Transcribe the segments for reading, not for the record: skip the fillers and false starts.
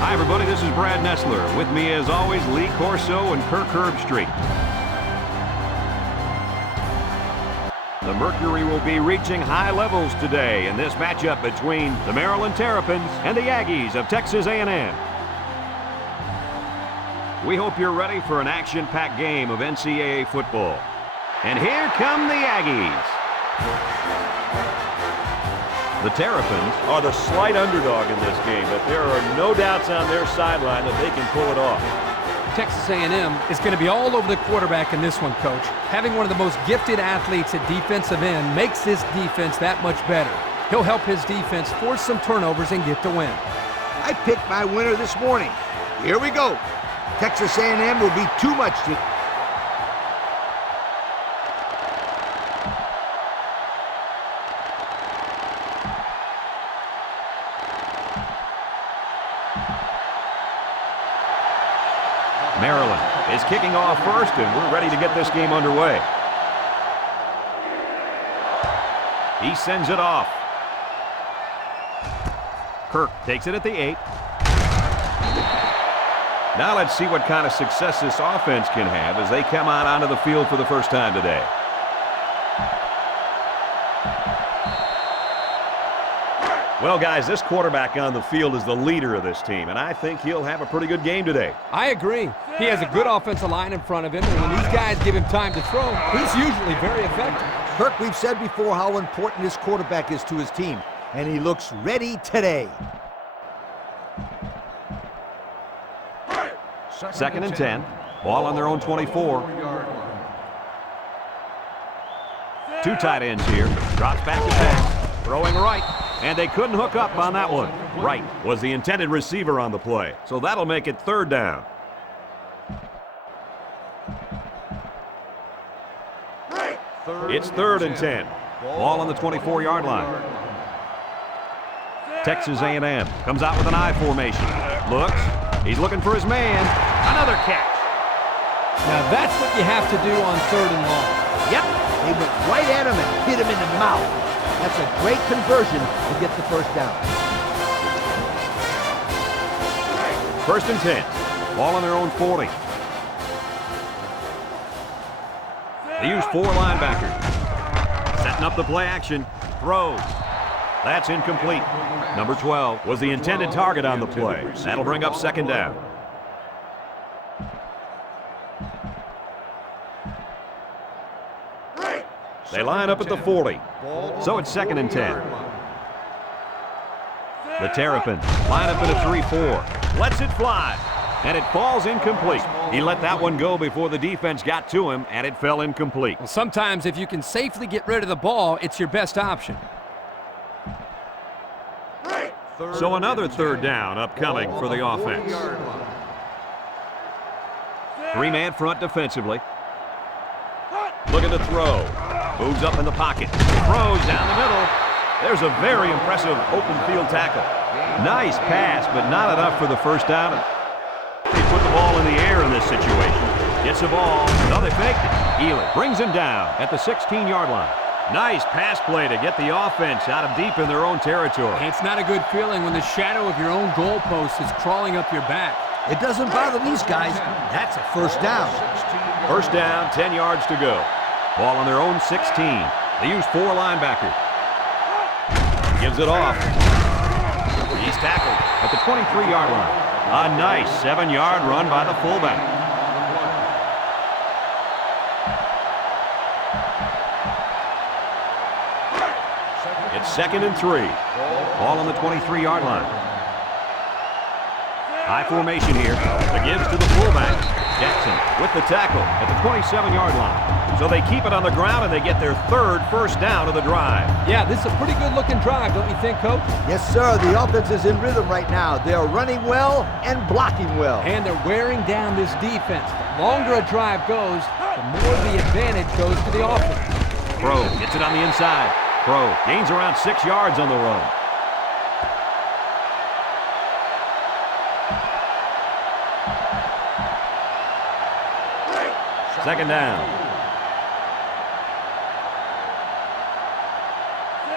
Hi, everybody. This is Brad Nessler. With me, as always, Lee Corso and Kirk Herbstreit. The Mercury will be reaching high levels today in this matchup between the Maryland Terrapins and the Aggies of Texas A&M. We hope you're ready for an action-packed game of NCAA football. And here come the Aggies. The Terrapins are the slight underdog in this game, but there are no doubts on their sideline that they can pull it off. Texas A&M is going to be all over the quarterback in this one, Coach. Having one of the most gifted athletes at defensive end makes this defense that much better. He'll help his defense force some turnovers and get the win. I picked my winner this morning. Here we go. Texas A&M will be too much to... Maryland is kicking off first, and we're ready to get this game underway. He sends it off. Kirk takes it at the 8. Now let's see what kind of success this offense can have as they come out onto the field for the first time today. Well, guys, this quarterback on the field is the leader of this team, and I think he'll have a pretty good game today. I agree. He has a good offensive line in front of him, and when these guys give him time to throw, he's usually very effective. Kirk, we've said before how important this quarterback is to his team, and he looks ready today. Second and 10. Ball on their own 24. Two tight ends here. Drops back to pass. Throwing right. And they couldn't hook up on that one. Right was the intended receiver on the play. So that'll make it third down. It's third and 10. Ball on the 24-yard line. Texas A&M comes out with an I formation. Looks. He's looking for his man. Another catch. Now that's what you have to do on third and long. Yep, they went right at him and hit him in the mouth. That's a great conversion to get the first down. First and 10. Ball on their own 40. They use 4 linebackers. Setting up the play action. Throws. That's incomplete. Number 12 was the intended target on the play. That'll bring up second down. They line up at the 40. So it's second and 10. The Terrapins line up in a 3-4. Lets it fly. And it falls incomplete. He let that one go before the defense got to him, and it fell incomplete. Well, sometimes if you can safely get rid of the ball, it's your best option. So another third down upcoming for the offense. 3-man front defensively. Looking to throw. Moves up in the pocket. Throws down the middle. There's a very impressive open field tackle. Nice pass, but not enough for the first down. They put the ball in the air in this situation. Gets the ball. No, they faked it. Ely brings him down at the 16-yard line. Nice pass play to get the offense out of deep in their own territory. It's not a good feeling when the shadow of your own goalpost is crawling up your back. It doesn't bother these guys. That's a first down. First down, 10 yards to go. Ball on their own 16. They use 4 linebackers. Gives it off. He's tackled at the 23-yard line. A nice 7-yard run by the fullback. It's second and 3. Ball on the 23-yard line. High formation here. The gives to the fullback. Jackson with the tackle at the 27-yard line. So they keep it on the ground and they get their third first down of the drive. Yeah, this is a pretty good-looking drive, don't you think, Coach? Yes, sir. The offense is in rhythm right now. They are running well and blocking well. And they're wearing down this defense. The longer a drive goes, the more the advantage goes to the offense. Crow gets it on the inside. Crow gains around 6 yards on the run. Second down.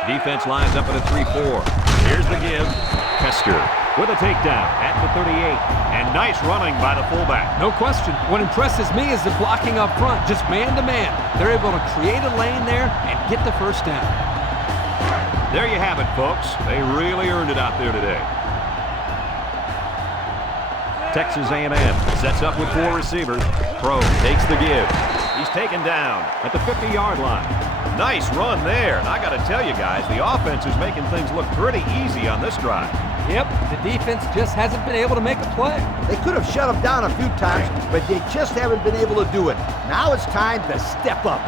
Defense lines up at a 3-4. Here's the give. Kester with a takedown at the 38. And nice running by the fullback. No question. What impresses me is the blocking up front, just man-to-man. They're able to create a lane there and get the first down. There you have it, folks. They really earned it out there today. Texas A&M sets up with 4 receivers. Pro takes the give. He's taken down at the 50-yard line. Nice run there. And I got to tell you guys, the offense is making things look pretty easy on this drive. Yep, the defense just hasn't been able to make a play. They could have shut them down a few times, but they just haven't been able to do it. Now it's time to step up.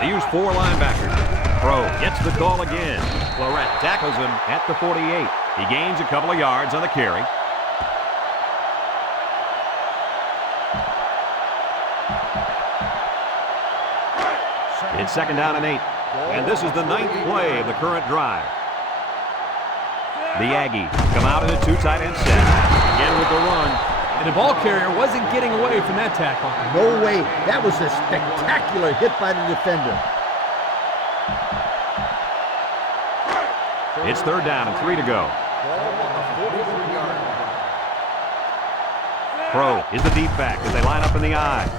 They use 4 linebackers. Pro gets the call again. Florette tackles him at the 48. He gains a couple of yards on the carry. It's 2nd down and 8. And this is the 9th play of the current drive. The Aggies come out in a 2 tight end set. Again with the run. And the ball carrier wasn't getting away from that tackle. No way. That was a spectacular hit by the defender. It's 3rd down and 3 to go. Pro is the deep back as they line up in the I.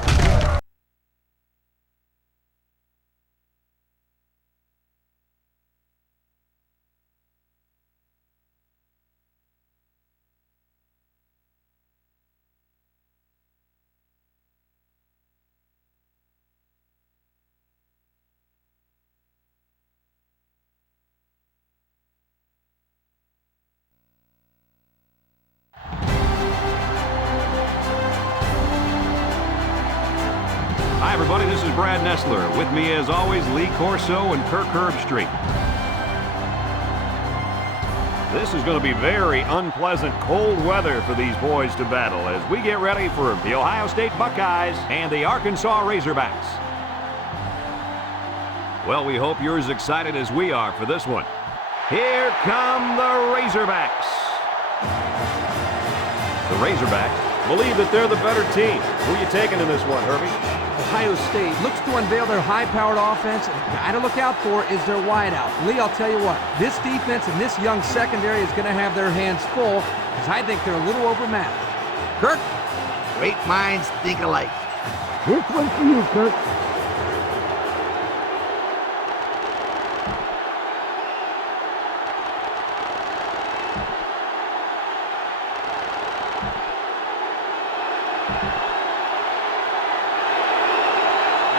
Hi, everybody. This is Brad Nessler. With me, as always, Lee Corso and Kirk Herbstreit. This is going to be very unpleasant, cold weather for these boys to battle as we get ready for the Ohio State Buckeyes and the Arkansas Razorbacks. Well, we hope you're as excited as we are for this one. Here come the Razorbacks. The Razorbacks believe that they're the better team. Who are you taking in this one, Herbie? Ohio State looks to unveil their high-powered offense, and the guy to look out for is their wideout. Lee, I'll tell you what, this defense and this young secondary is going to have their hands full because I think they're a little overmatched. Kirk? Great minds think alike. This one's for you, Kirk.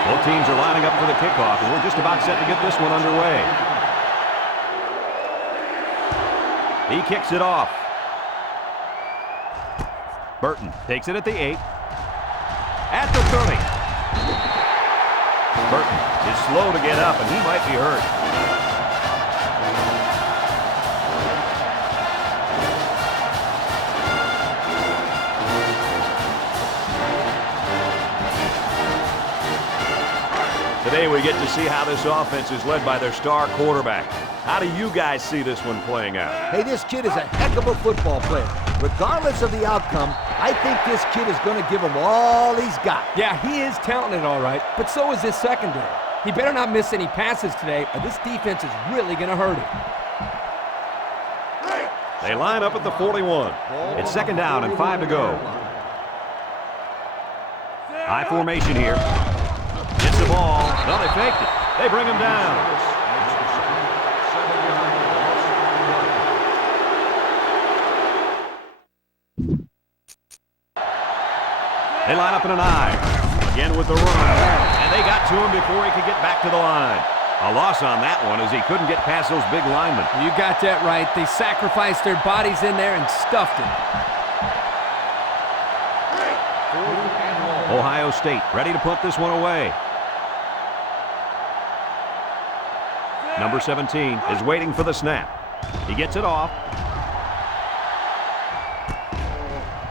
Both teams are lining up for the kickoff, and we're just about set to get this one underway. He kicks it off. Burton takes it at the 8. At the 30. Burton is slow to get up, and he might be hurt. Today we get to see how this offense is led by their star quarterback. How do you guys see this one playing out? Hey, this kid is a heck of a football player. Regardless of the outcome, I think this kid is going to give him all he's got. Yeah, he is talented, all right, but so is his secondary. He better not miss any passes today, or this defense is really going to hurt him. They line up at the 41. It's 2nd down and 5 to go. High formation here. Gets the ball. No, they faked it. They bring him down. They line up in an I. Again with the run. And they got to him before he could get back to the line. A loss on that one as he couldn't get past those big linemen. You got that right. They sacrificed their bodies in there and stuffed him. Ohio State ready to punt this one away. Number 17 is waiting for the snap. He gets it off.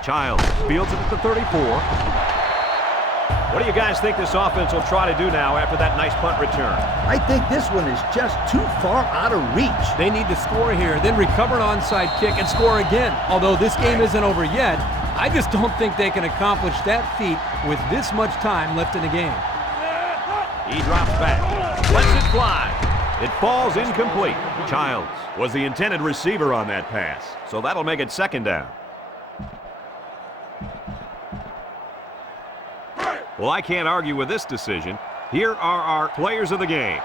Childs fields it at the 34. What do you guys think this offense will try to do now after that nice punt return? I think this one is just too far out of reach. They need to score here, then recover an onside kick and score again. Although this game isn't over yet, I just don't think they can accomplish that feat with this much time left in the game. He drops back, lets it fly. It falls incomplete. Childs was the intended receiver on that pass, so that'll make it second down. Well, I can't argue with this decision. Here are our players of the game.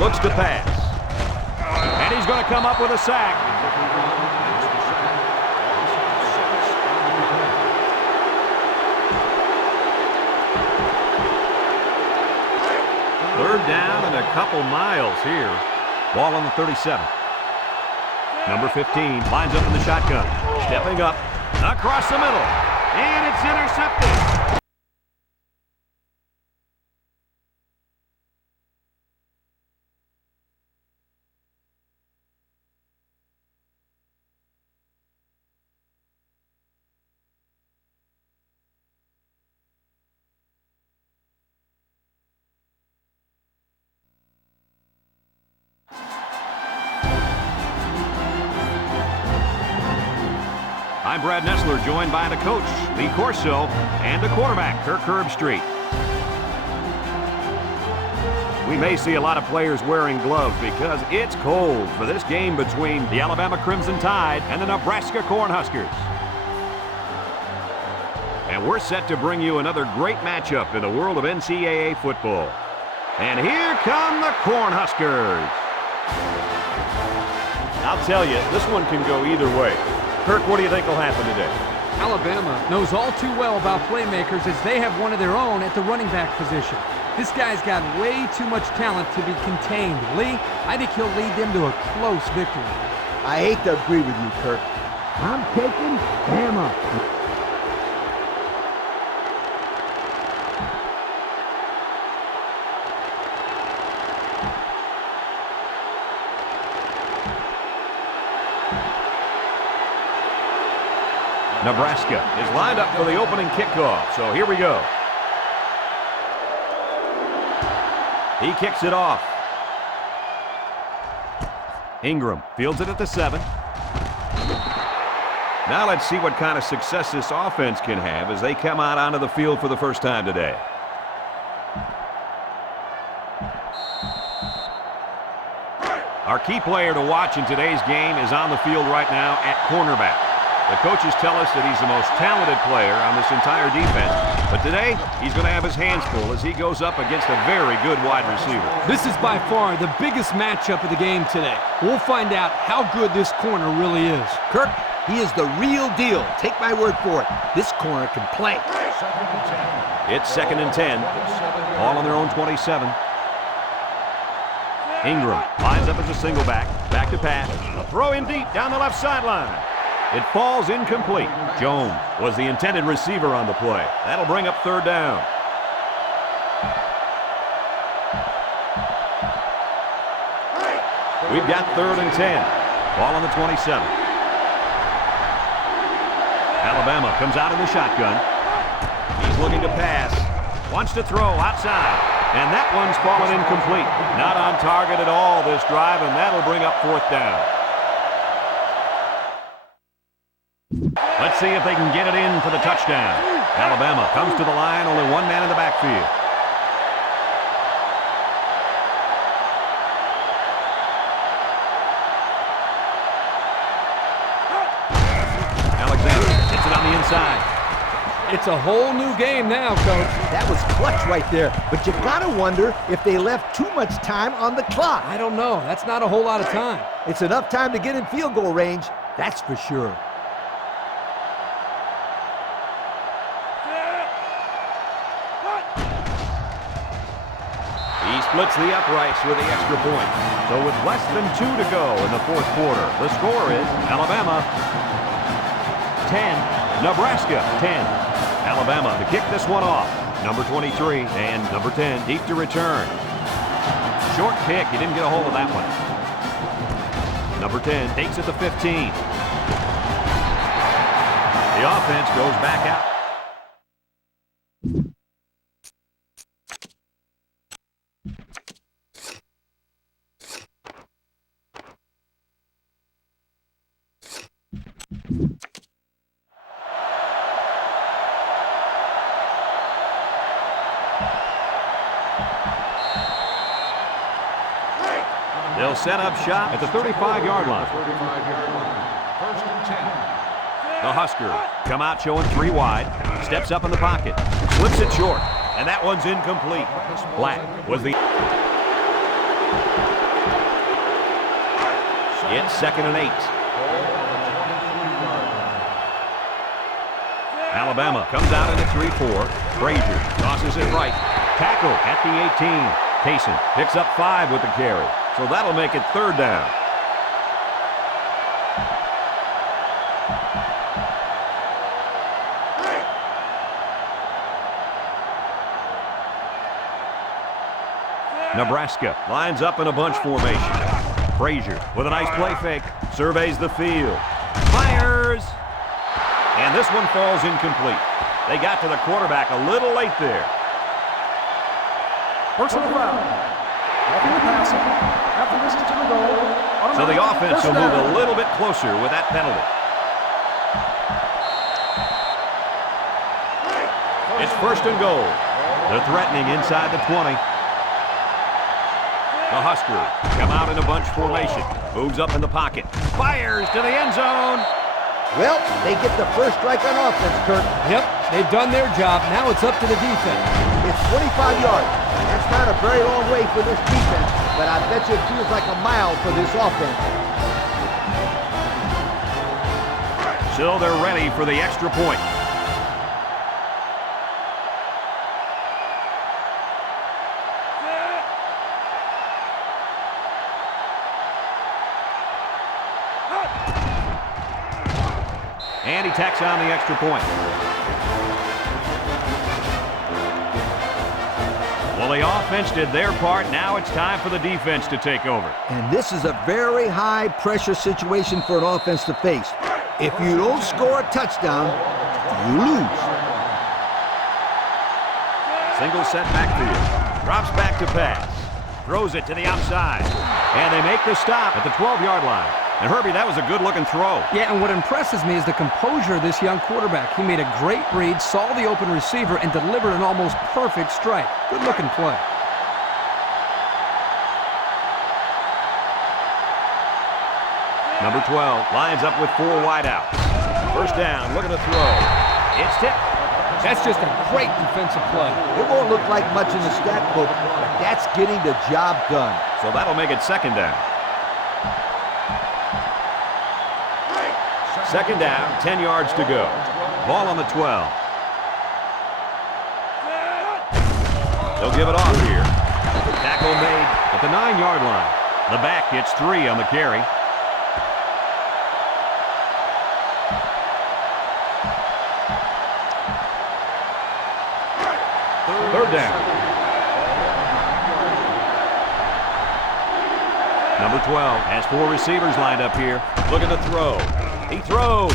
Looks to pass. And he's going to come up with a sack. Third down and a couple miles here. Ball on the 37. Number 15 lines up in the shotgun. Stepping up. Across the middle. And it's intercepted. I'm Brad Nessler, joined by the coach, Lee Corso, and the quarterback, Kirk Herbstreit. We may see a lot of players wearing gloves because it's cold for this game between the Alabama Crimson Tide and the Nebraska Cornhuskers. And we're set to bring you another great matchup in the world of NCAA football. And here come the Cornhuskers. I'll tell you, this one can go either way. Kirk, what do you think will happen today? Alabama knows all too well about playmakers as they have one of their own at the running back position. This guy's got way too much talent to be contained. Lee, I think he'll lead them to a close victory. I hate to agree with you, Kirk. I'm taking Bama. Nebraska is lined up for the opening kickoff, so here we go. He kicks it off. Ingram fields it at the 7. Now let's see what kind of success this offense can have as they come out onto the field for the first time today. Our key player to watch in today's game is on the field right now at cornerback. The coaches tell us that he's the most talented player on this entire defense. But today, he's going to have his hands full as he goes up against a very good wide receiver. This is by far the biggest matchup of the game today. We'll find out how good this corner really is. Kirk, he is the real deal. Take my word for it. This corner can play. It's 2nd and 10. All on their own 27. Ingram lines up as a single back. Back to pass. A throw in deep down the left sideline. It falls incomplete. Jones was the intended receiver on the play. That'll bring up 3rd down. We've got 3rd and 10. Ball on the 27. Alabama comes out in the shotgun. He's looking to pass. Wants to throw outside. And that one's fallen incomplete. Not on target at all this drive, and that'll bring up 4th down. Let's see if they can get it in for the touchdown. Alabama comes to the line, only one man in the backfield. Alexander hits it on the inside. It's a whole new game now, Coach. That was clutch right there, but you gotta wonder if they left too much time on the clock. I don't know. That's not a whole lot of time. It's enough time to get in field goal range, that's for sure. He splits the uprights with the extra point. So with less than 2 to go in the 4th quarter, the score is Alabama 10, Nebraska 10. Alabama to kick this one off. Number 23 and number 10 deep to return. Short kick. He didn't get a hold of that one. Number 10 takes it to 15. The offense goes back out. They'll set up shop at the 35-yard line. 1st and 10. The Huskers come out showing 3 wide. Steps up in the pocket. Slips it short. And that one's incomplete. Black was the... It's 2nd and 8. Alabama comes out in a 3-4. Frazier tosses it right. Tackle at the 18. Kaysen picks up 5 with the carry. So that'll make it 3rd down. Nebraska lines up in a bunch formation. Frazier with a nice play fake. Surveys the field. Fires! And this one falls incomplete. They got to the quarterback a little late there. Personal foul. Roughing the passer. After this to the goal. So the offense will move a little bit closer with that penalty. It's 1st and goal. They're threatening inside the 20. The Huskers come out in a bunch formation. Moves up in the pocket. Fires to the end zone. Well, they get the first strike on offense, Kirk. Yep, they've done their job. Now it's up to the defense. It's 25 yards. That's not a very long way for this defense, but I bet you it feels like a mile for this offense. So they're ready for the extra point. And he tacks on the extra point. Well, the offense did their part. Now it's time for the defense to take over. And this is a very high-pressure situation for an offense to face. If you don't score a touchdown, you lose. Single set backfield. Drops back to pass. Throws it to the outside. And they make the stop at the 12-yard line. And Herbie, that was a good-looking throw. Yeah, and what impresses me is the composure of this young quarterback. He made a great read, saw the open receiver, and delivered an almost perfect strike. Good-looking play. Number 12 lines up with 4 wideouts. 1st down, looking to throw. It's tipped. That's just a great defensive play. It won't look like much in the stat book, but that's getting the job done. So that'll make it 2nd down. 2nd down, 10 yards to go. Ball on the 12. They'll give it off here. Tackle made at the 9-yard line. The back gets 3 on the carry. Third down. Number 12 has 4 receivers lined up here. Looking to throw. He throws,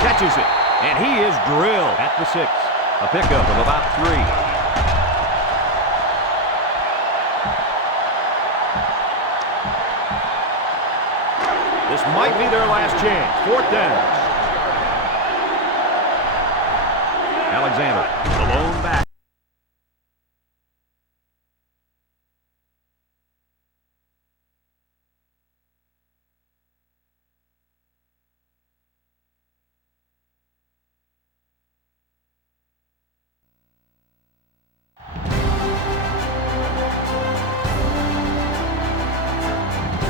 catches it, and he is drilled at the 6. A pickup of about 3. This might be their last chance. 4th down. Alexander, the lone back.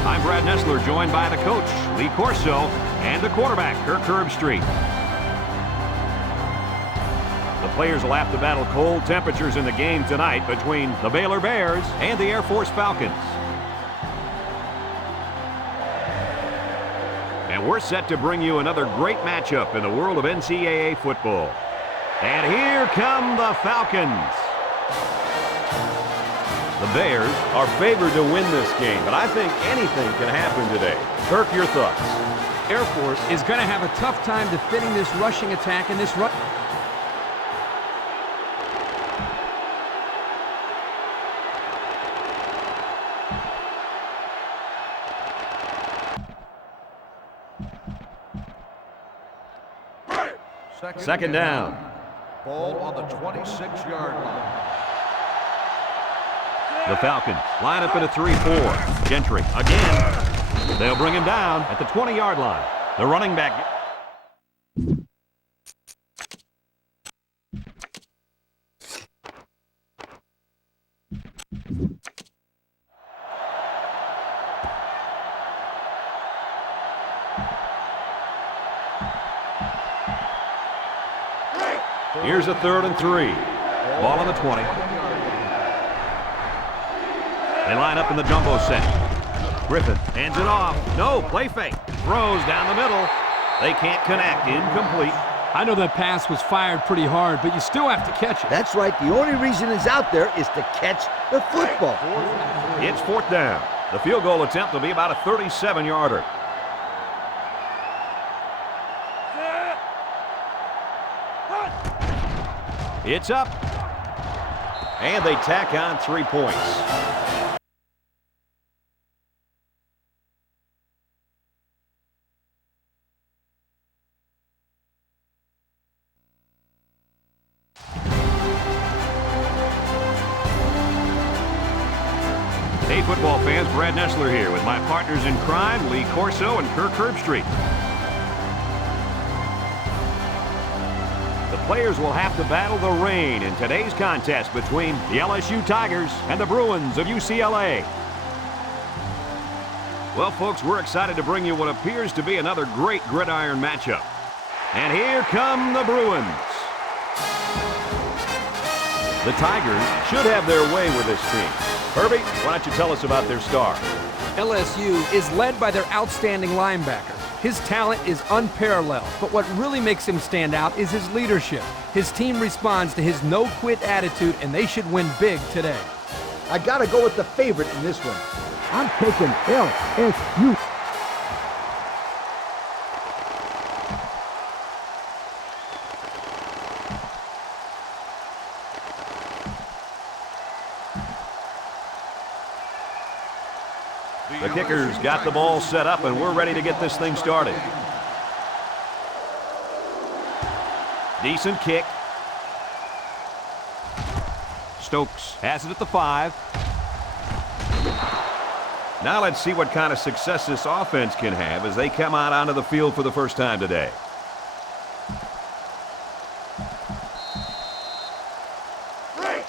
I'm Brad Nessler, joined by the coach, Lee Corso, and the quarterback, Kirk Herbstreit. The players will have to battle cold temperatures in the game tonight between the Baylor Bears and the Air Force Falcons. And we're set to bring you another great matchup in the world of NCAA football. And here come the Falcons. The Bears are favored to win this game, but I think anything can happen today. Kirk, your thoughts? Air Force is going to have a tough time defending this rushing attack and this run. Second down. Ball on the 26-yard line. The Falcons line up in a 3-4. Gentry again. They'll bring him down at the 20-yard line. The running back. Here's a 3rd and 3. Ball on the 20. They line up in the jumbo set. Griffin hands it off. No, play fake. Throws down the middle. They can't connect. Incomplete. I know that pass was fired pretty hard, but you still have to catch it. That's right. The only reason he's out there is to catch the football. It's 4th down. The field goal attempt will be about a 37-yarder. It's up. And they tack on 3 points. Hey, football fans, Brad Nessler here with my partners in crime, Lee Corso and Kirk Herbstreit. The players will have to battle the rain in today's contest between the LSU Tigers and the Bruins of UCLA. Well, folks, we're excited to bring you what appears to be another great gridiron matchup. And here come the Bruins. The Tigers should have their way with this team. Herbie, why don't you tell us about their star? LSU is led by their outstanding linebacker. His talent is unparalleled, but what really makes him stand out is his leadership. His team responds to his no-quit attitude, and they should win big today. I got to go with the favorite in this one. I'm taking LSU. The kicker's got the ball set up, and we're ready to get this thing started. Decent kick. Stokes has it at the 5. Now let's see what kind of success this offense can have as they come out onto the field for the first time today.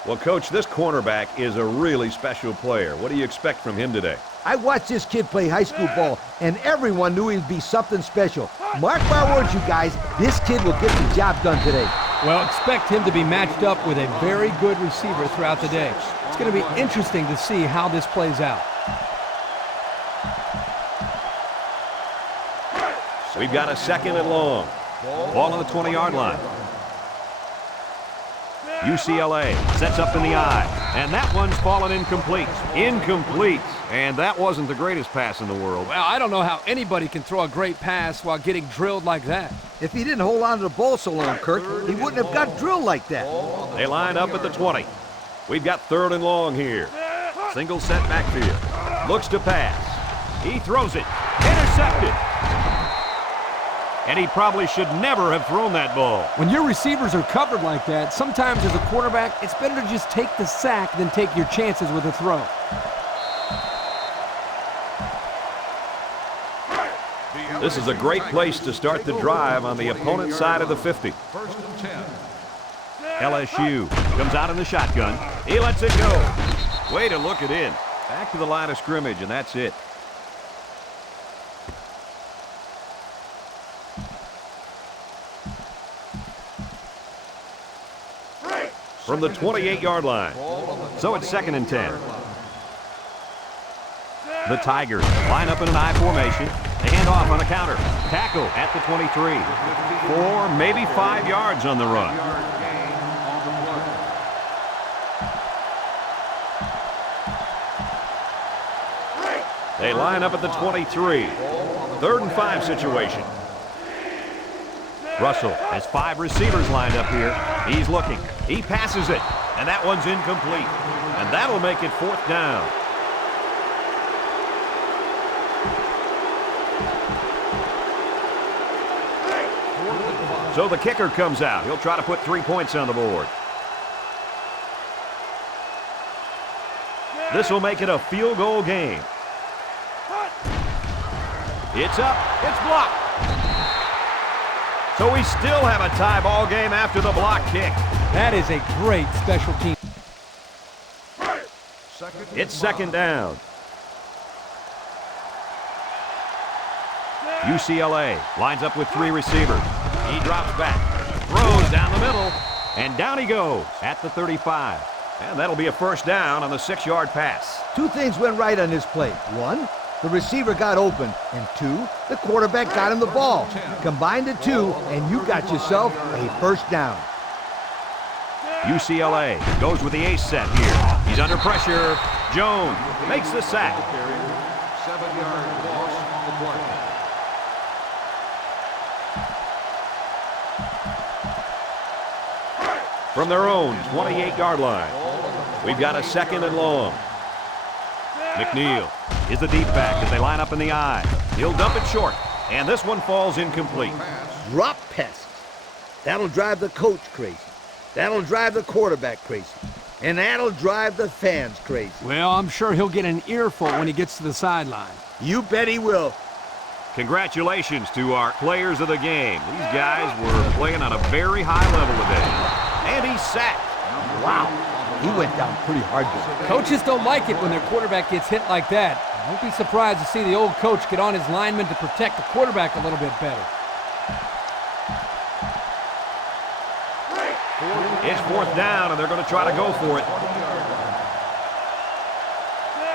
Well, Coach, this cornerback is a really special player. What do you expect from him today? I watched this kid play high school ball, and everyone knew he'd be something special. Mark my words, you guys, this kid will get the job done today. Well, expect him to be matched up with a very good receiver throughout the day. It's going to be interesting to see how this plays out. We've got a 2nd and long. Ball on the 20-yard line. UCLA sets up in the eye, and that one's fallen incomplete. Incomplete, and that wasn't the greatest pass in the world. Well, I don't know how anybody can throw a great pass while getting drilled like that. If he didn't hold on to the ball so long, Kirk, he wouldn't have got drilled like that. They line up at the 20. We've got 3rd and long here. Single set backfield. Looks to pass. He throws it. Intercepted. And he probably should never have thrown that ball. When your receivers are covered like that, sometimes as a quarterback, it's better to just take the sack than take your chances with a throw. This is a great place to start the drive on the opponent's side of the 50. LSU comes out in the shotgun. He lets it go. Way to look it in. Back to the line of scrimmage, and that's it. From the 28-yard line. So it's 2nd and 10. The Tigers line up in an I formation. They hand off on a counter. Tackle at the 23. 4, maybe 5 yards on the run. They line up at the 23. 3rd and 5 situation. Russell has 5 receivers lined up here. He's looking. He passes it, and that one's incomplete. And that'll make it 4th down. So the kicker comes out. He'll try to put 3 points on the board. This will make it a field goal game. It's up. It's blocked. So we still have a tie ball game after the block kick. That is a great special team. It's second down. UCLA lines up with 3 receivers. He drops back, throws down the middle, and down he goes at the 35. And that'll be a first down on the 6-yard pass. 2 things went right on this play. 1, the receiver got open. And 2, the quarterback got him the ball. Combine the 2, and you got yourself a first down. UCLA goes with the ace set here. He's under pressure. Jones makes the sack. 7-yard loss on the play. From their own 28-yard line, we've got a second and long. McNeil is the deep back as they line up in the I. He'll dump it short, and this one falls incomplete. Drop passes. That'll drive the coach crazy. That'll drive the quarterback crazy. And that'll drive the fans crazy. Well, I'm sure he'll get an earful when he gets to the sideline. You bet he will. Congratulations to our players of the game. These guys were playing on a very high level today. And he's sacked. Wow. He went down pretty hard there. Coaches don't like it when their quarterback gets hit like that. Don't be surprised to see the old coach get on his linemen to protect the quarterback a little bit better. It's fourth down, and they're going to try to go for it.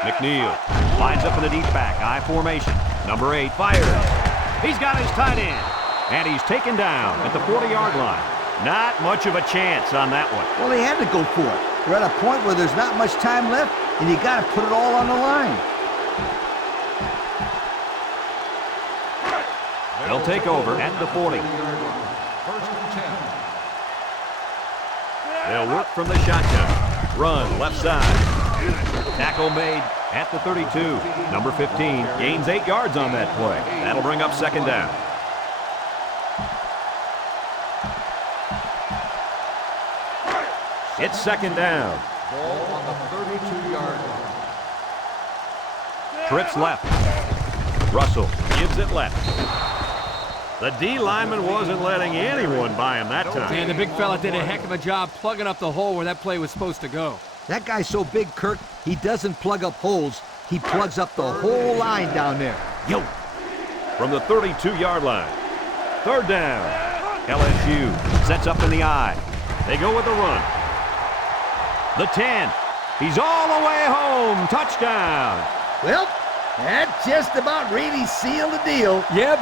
McNeil lines up in the deep back, I formation. Number 8 fires. He's got his tight end, and he's taken down at the 40-yard line. Not much of a chance on that one. Well, they had to go for it. We're at a point where there's not much time left, and you got to put it all on the line. They'll take over at the 40. First and 10. They'll work from the shotgun. Run left side. Tackle made at the 32. Number 15 gains 8 yards on that play. That'll bring up second down. It's second down. Ball on the 32-yard line. Trips left. Russell gives it left. The D lineman wasn't letting anyone by him that time. And the big fella did a heck of a job plugging up the hole where that play was supposed to go. That guy's so big, Kirk, he doesn't plug up holes. He plugs up the whole line down there. Yo! From the 32-yard line. Third down. LSU sets up in the I. They go with the run. The 10. He's all the way home. Touchdown. Well, that just about really sealed the deal. Yeah.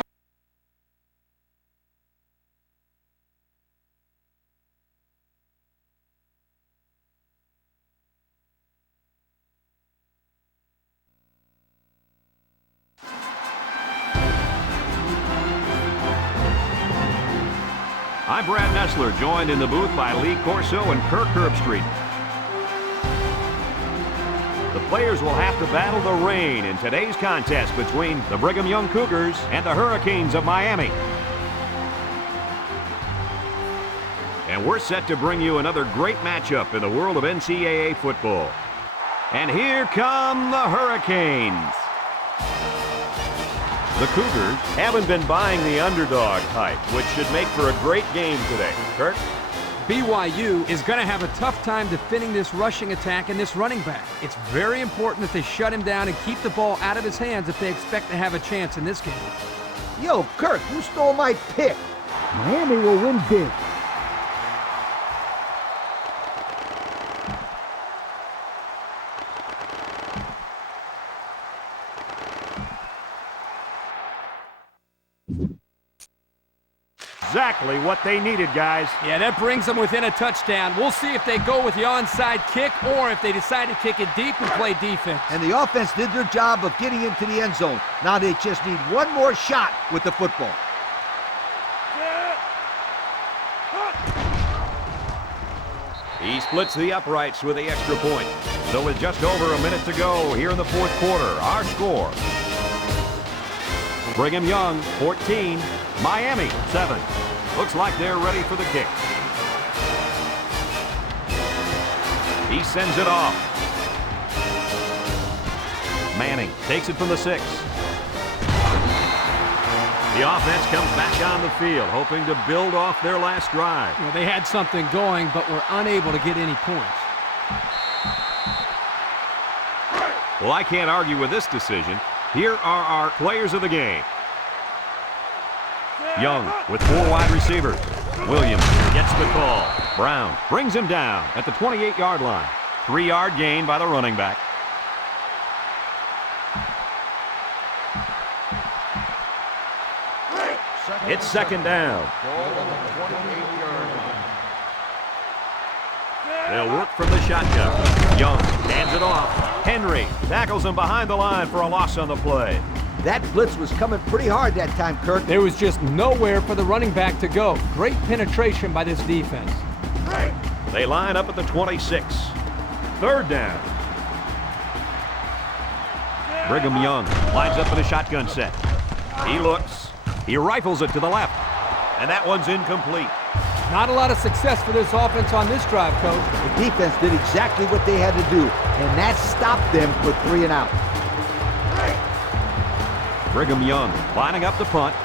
I'm Brad Nessler, joined in the booth by Lee Corso and Kirk Herbstreit. The players will have to battle the rain in today's contest between the Brigham Young Cougars and the Hurricanes of Miami. And we're set to bring you another great matchup in the world of NCAA football. And here come the Hurricanes. The Cougars haven't been buying the underdog hype, which should make for a great game today. Kirk? BYU is going to have a tough time defending this rushing attack and this running back. It's very important that they shut him down and keep the ball out of his hands if they expect to have a chance in this game. Yo, Kirk, you stole my pick. Miami will win big. Exactly what they needed, guys. Yeah, that brings them within a touchdown. We'll see if they go with the onside kick or if they decide to kick it deep and play defense. And the offense did their job of getting into the end zone. Now they just need one more shot with the football. He splits the uprights with the extra point. So with just over a minute to go here in the fourth quarter, our score. Brigham Young, 14. Miami, 7. Looks like they're ready for the kick. He sends it off. Manning takes it from the 6. The offense comes back on the field, hoping to build off their last drive. You know, they had something going, but were unable to get any points. Well, I can't argue with this decision. Here are our players of the game. Young with 4 wide receivers. Williams gets the call. Brown brings him down at the 28-yard line. 3-yard gain by the running back. It's second down. Ball on the 28-yard line. They'll work from the shotgun. Young hands it off. Henry tackles him behind the line for a loss on the play. That blitz was coming pretty hard that time, Kirk. There was just nowhere for the running back to go. Great penetration by this defense. They line up at the 26. Third down. Brigham Young lines up in a shotgun set. He looks. He rifles it to the left. And that one's incomplete. Not a lot of success for this offense on this drive, Coach. The defense did exactly what they had to do, and that stopped them for 3 and out. Brigham Young lining up the punt.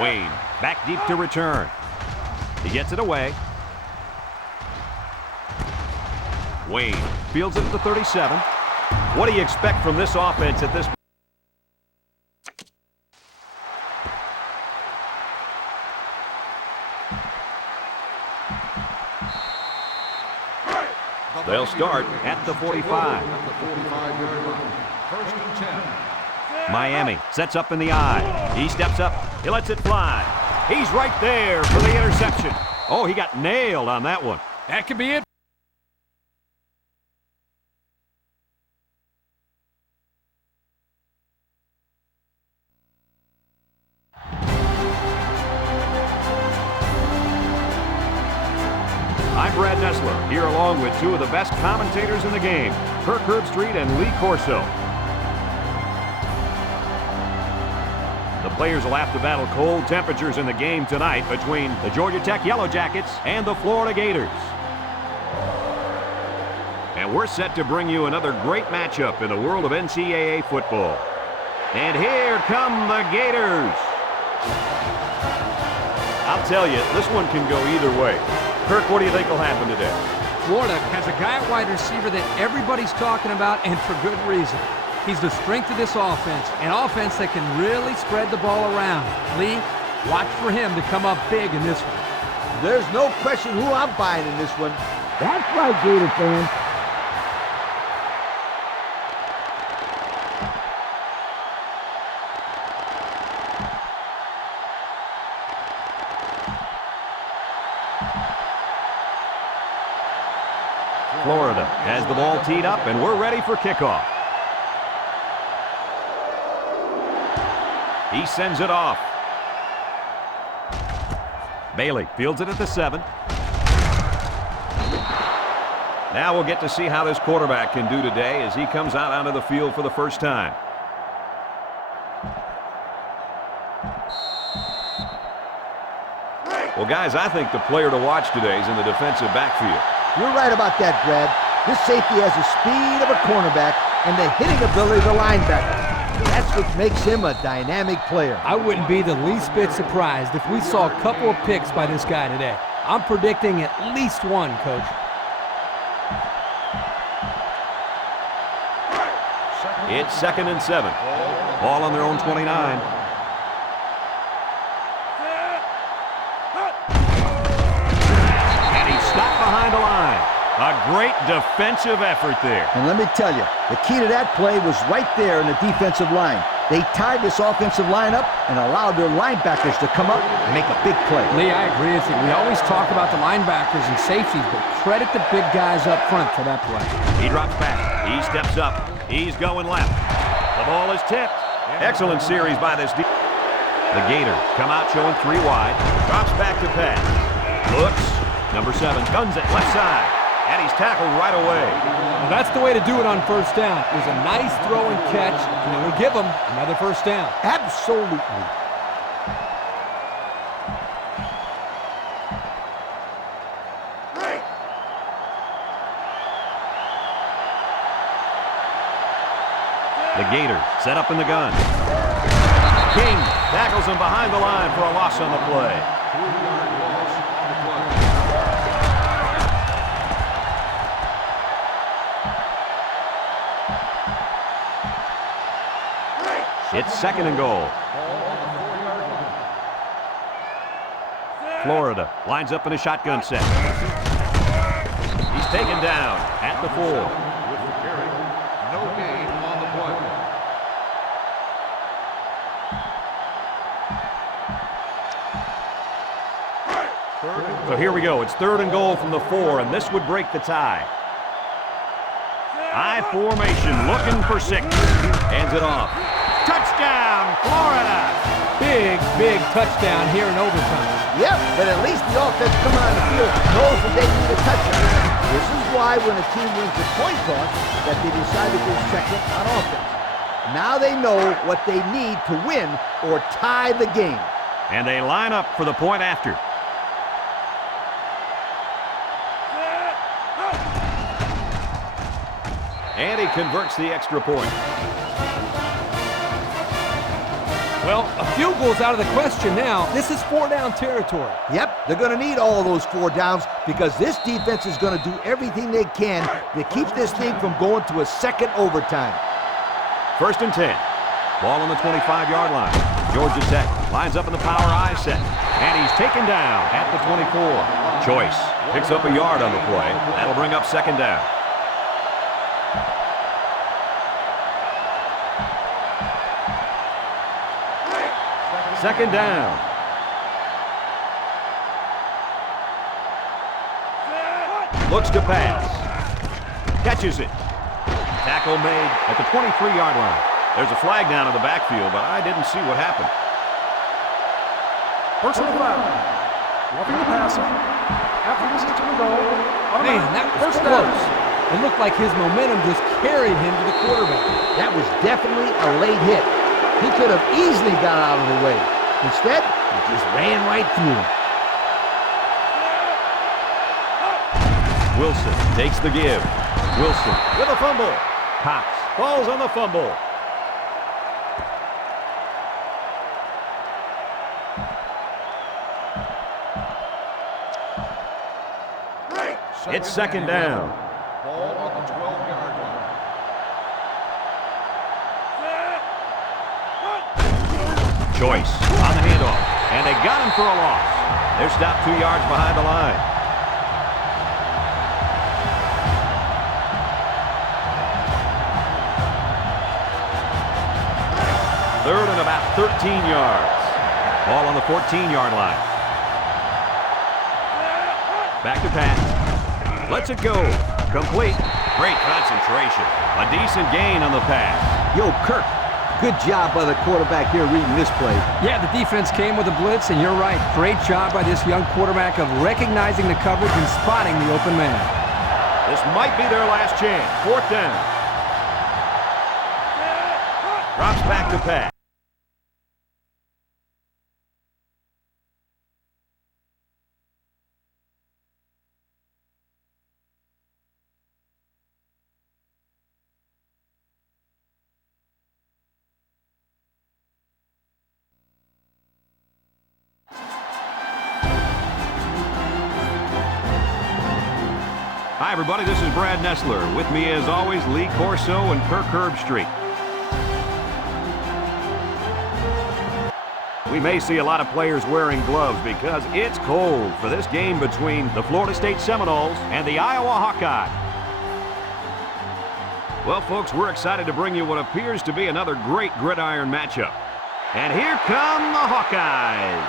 Wayne back deep to return. He gets it away. Wayne fields it at the 37. What do you expect from this offense at this point? They'll start at the 45. At the 45-yard line. First and 10. Miami sets up in the eye. He steps up. He lets it fly. He's right there for the interception. Oh, he got nailed on that one. That could be it. I'm Brad Nessler, here along with 2 of the best commentators in the game, Kirk Herbstreit and Lee Corso. The players will have to battle cold temperatures in the game tonight between the Georgia Tech Yellow Jackets and the Florida Gators. And we're set to bring you another great matchup in the world of NCAA football. And here come the Gators. I'll tell you, this one can go either way. Kirk, what do you think will happen today? Florida has a guy at wide receiver that everybody's talking about, and for good reason. He's the strength of this offense, an offense that can really spread the ball around. Lee, watch for him to come up big in this one. There's no question who I'm buying in this one. That's right, Gator fans. Florida has the ball teed up, and we're ready for kickoff. He sends it off. Bailey fields it at the 7. Now we'll get to see how this quarterback can do today as he comes out onto the field for the first time. Well, guys, I think the player to watch today is in the defensive backfield. You're right about that, Brad. This safety has the speed of a cornerback and the hitting ability of a linebacker. That's what makes him a dynamic player. I wouldn't be the least bit surprised if we saw a couple of picks by this guy today. I'm predicting at least 1, Coach. It's 2nd and 7. Ball on their own 29. And he's stopped behind the line. A great defensive effort there. And let me tell you, the key to that play was right there in the defensive line. They tied this offensive line up and allowed their linebackers to come up and make a big play. Lee, I agree with you. We always talk about the linebackers and safeties, but credit the big guys up front for that play. He drops back. He steps up. He's going left. The ball is tipped. Excellent series by this defense. The Gators come out showing 3 wide. Drops back to pass. Looks. Number 7 guns it left side. And he's tackled right away. Well, that's the way to do it on first down. It was a nice throw and catch, and it will give them another first down. Absolutely. The Gators set up in the gun. King tackles him behind the line for a loss on the play. 3-yard loss on the play. It's 2nd and goal. Ball on the 4-yard line. Florida lines up in a shotgun set. He's taken down at the 4. With the carry. No gain on the play. So here we go. It's 3rd and goal from the 4, and this would break the tie. I formation, looking for 6. Hands it off. Touchdown, Florida! Big touchdown here in overtime. Yep, but at least the offense coming on the field knows that they need a touchdown. This is why when a team wins the coin toss that they decide to go second on offense. Now they know what they need to win or tie the game. And they line up for the point after. And he converts the extra point. Well, a field goal's out of the question now. This is 4-down territory. Yep, they're going to need all those 4 downs because this defense is going to do everything they can to keep this thing from going to a second overtime. 1st and 10. Ball on the 25-yard line. Georgia Tech lines up in the power I set. And he's taken down at the 24. Choice picks up a yard on the play. That'll bring up 2nd down. Second down. Looks to pass. Catches it. Tackle made at the 23-yard line. There's a flag down in the backfield, but I didn't see what happened. Personal foul. Roughing the passer. After this is to the goal. Man, that was close. It looked like his momentum just carried him to the quarterback. That was definitely a late hit. He could have easily got out of the way. Instead, he just ran right through him. Wilson takes the give. Wilson with a fumble. Cox falls on the fumble. It's 2nd down. Ball on the 12-yard line. Choice on the handoff. And they got him for a loss. They're stopped 2 yards behind the line. Third and about 13 yards. Ball on the 14-yard line. Back to pass. Lets it go. Complete. Great concentration. A decent gain on the pass. Yo, Kirk, good job by the quarterback here reading this play. Yeah, the defense came with a blitz, and you're right. Great job by this young quarterback of recognizing the coverage and spotting the open man. This might be their last chance. 4th down. Drops back to pass. Hi, everybody. This is Brad Nessler. With me, as always, Lee Corso and Kirk Herbstreit. We may see a lot of players wearing gloves because it's cold for this game between the Florida State Seminoles and the Iowa Hawkeyes. Well, folks, we're excited to bring you what appears to be another great gridiron matchup. And here come the Hawkeyes.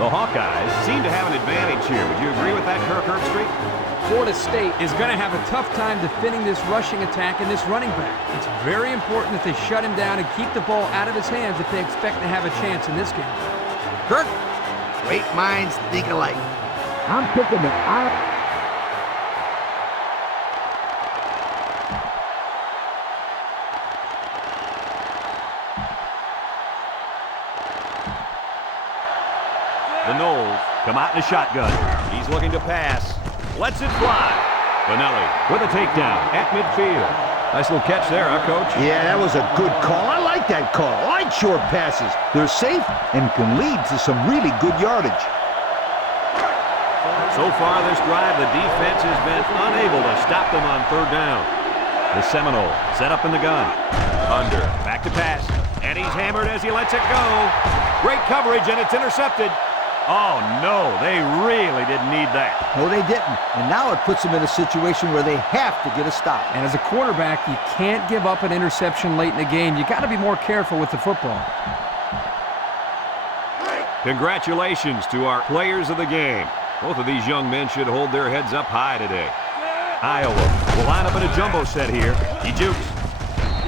The Hawkeyes seem to have an advantage here. Would you agree with that, Kirk Herbstreit? Florida State is going to have a tough time defending this rushing attack and this running back. It's very important that they shut him down and keep the ball out of his hands if they expect to have a chance in this game. Kirk, great minds think alike. I'm picking the The Noles come out in a shotgun. He's looking to pass. Lets it fly. Benelli with a takedown at midfield. Nice little catch there, huh, Coach? Yeah, that was a good call. I like that call. I like short passes. They're safe and can lead to some really good yardage. So far this drive, the defense has been unable to stop them on third down. The Seminole set up in the gun. Under, back to pass. And he's hammered as he lets it go. Great coverage, and it's intercepted. Oh, no, they really didn't need that. No, they didn't. And now it puts them in a situation where they have to get a stop. And as a quarterback, you can't give up an interception late in the game. You got to be more careful with the football. Congratulations to our players of the game. Both of these young men should hold their heads up high today. Iowa will line up in a jumbo set here. He jukes.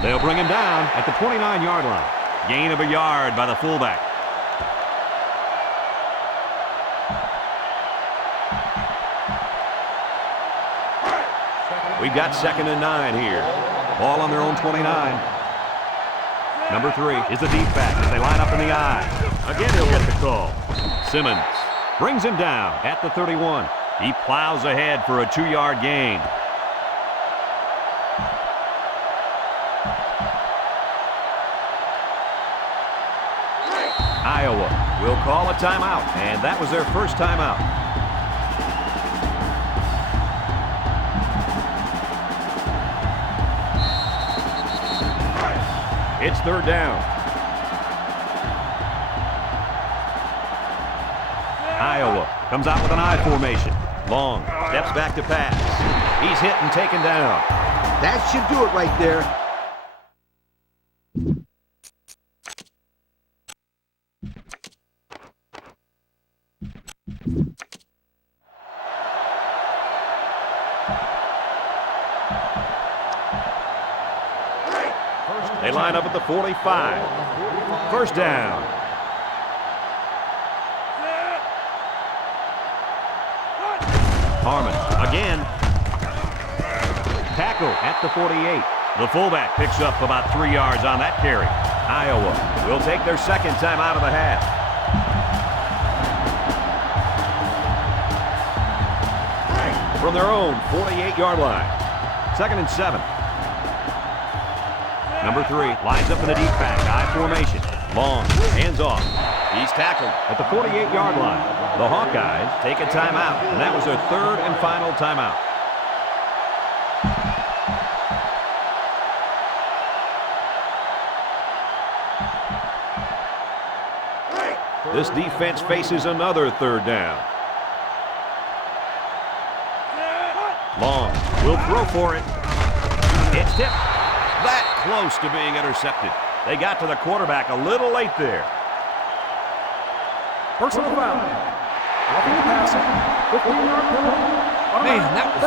They'll bring him down at the 29-yard line. Gain of a yard by the fullback. We've got 2nd and 9 here. Ball on their own 29. Number 3 is the deep back as they line up in the I. Again, he'll get the call. Simmons brings him down at the 31. He plows ahead for a 2-yard gain. Iowa will call a timeout, and that was their first timeout. It's third down. Iowa comes out with an I formation. Long steps back to pass. He's hit and taken down. That should do it right there. They line up at the 45. First down. Harmon again. Tackle at the 48. The fullback picks up about 3 yards on that carry. Iowa will take their second time out of the half. From their own 48-yard line. 2nd and 7. Number 3 lines up in the deep back, I formation. Long, hands off. He's tackled at the 48-yard line. The Hawkeyes take a timeout, and that was their third and final timeout. This defense faces another third down. Long will throw for it. It's tipped. That close to being intercepted. They got to the quarterback a little late there. Personal foul. Roughing the passer. 15-yard penalty. Man, that was